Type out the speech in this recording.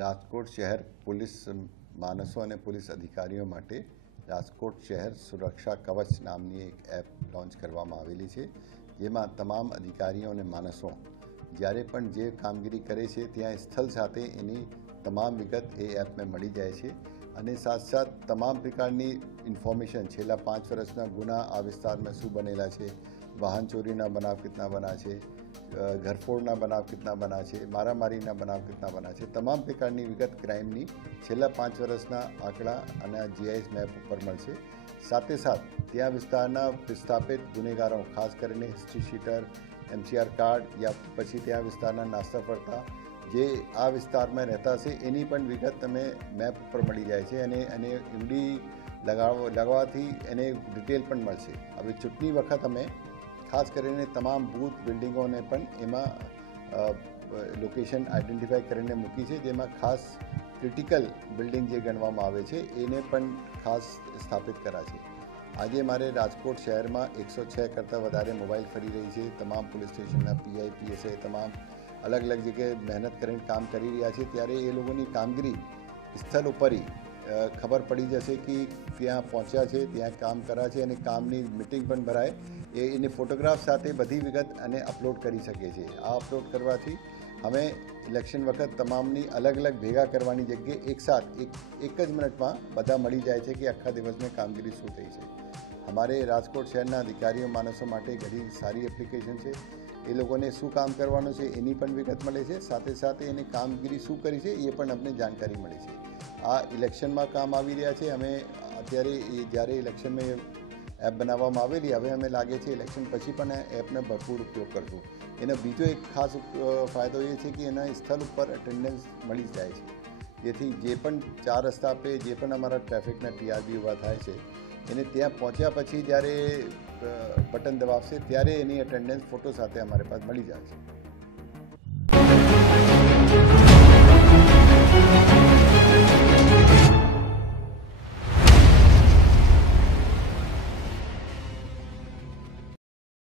રાજકોટ શહેર પોલીસ માણસો અને પોલીસ અધિકારીઓ માટે રાજકોટ શહેર સુરક્ષા કવચ નામની એક એપ લોન્ચ કરવામાં આવેલી છે, જેમાં તમામ અધિકારીઓ અને માણસો જ્યારે પણ જે કામગીરી કરે છે ત્યાં સ્થળ સાથે એની તમામ વિગત એ એપમાં મળી જાય છે અને સાથ તમામ પ્રકારની ઇન્ફોર્મેશન છેલ્લા 5 વર્ષના ગુના આ વિસ્તારમાં શું બનેલા છે, વાહન ચોરીના બનાવ કેટલા બના છે, ઘરફોડના બનાવ કેટલા બના છે, મારામારીના બનાવ કેટલા બના છે, તમામ પ્રકારની વિગત ક્રાઇમની છેલ્લા 5 વર્ષના આંકડા અને જીઆઈએસ મેપ ઉપર મળશે. સાથે ત્યાં વિસ્તારના વિસ્થાપિત ગુનેગારો, ખાસ કરીને હિસ્ટ્રી શીટર, MCR કાર્ડ યા પછી ત્યાં વિસ્તારના નાસ્તા ફરતા જે આ વિસ્તારમાં રહેતા છે એની પણ વિગત તમે મેપ ઉપર મળી જાય છે અને ઈમડી લગાવવાથી એને ડિટેલ પણ મળશે. હવે ચૂંટણી વખત અમે ખાસ કરીને તમામ બૂથ બિલ્ડિંગોને પણ એમાં લોકેશન આઈડેન્ટિફાઈ કરીને મૂકી છે, જેમાં ખાસ ક્રિટિકલ બિલ્ડિંગ જે ગણવામાં આવે છે એને પણ ખાસ સ્થાપિત કર્યા છે. આજે મારે રાજકોટ શહેરમાં 106 કરતાં વધારે મોબાઈલ ફરી રહી છે. તમામ પોલીસ સ્ટેશનના PI PSI તમામ અલગ અલગ જગ્યાએ મહેનત કરીને કામ કરી રહ્યા છે. ત્યારે એ લોકોની કામગીરી સ્થળ ઉપર ખબર પડી જશે કે ત્યાં પહોંચ્યા છે, ત્યાં કામ કર્યા છે અને કામની મિટિંગ પણ ભરાય એની ફોટોગ્રાફ સાથે બધી વિગત અને અપલોડ કરી શકે છે. આ અપલોડ કરવાથી અમે ઇલેક્શન વખત તમામની અલગ અલગ ભેગા કરવાની જગ્યાએ એક જ મિનિટમાં બધા મળી જાય છે કે આખા દિવસની કામગીરી શું થઈ છે. અમારે રાજકોટ શહેરના અધિકારીઓ માણસો માટે ઘણી સારી એપ્લિકેશન છે. એ લોકોને શું કામ કરવાનું છે એની પણ વિગત મળે છે, સાથે એને કામગીરી શું કરી છે એ પણ અમને જાણકારી મળે છે. આ ઇલેક્શનમાં કામ આવી રહ્યા છે. અમે અત્યારે જ્યારે ઇલેક્શનમાં એપ બનાવવામાં આવેલી, હવે અમે લાગે છે ઇલેક્શન પછી પણ આ એપનો ભરપૂર ઉપયોગ કરશું. એનો બીજો એક ખાસ ફાયદો એ છે કે એના સ્થળ ઉપર અટેન્ડન્સ મળી જાય છે, જેથી જે પણ 4 રસ્તા પે જે પણ અમારા ટ્રાફિકના TRB ઊભા થાય છે એને ત્યાં પહોંચ્યા પછી જ્યારે બટન દબાવશે ત્યારે એની અટેન્ડન્સ ફોટો સાથે અમારી પાસે મળી જાય છે.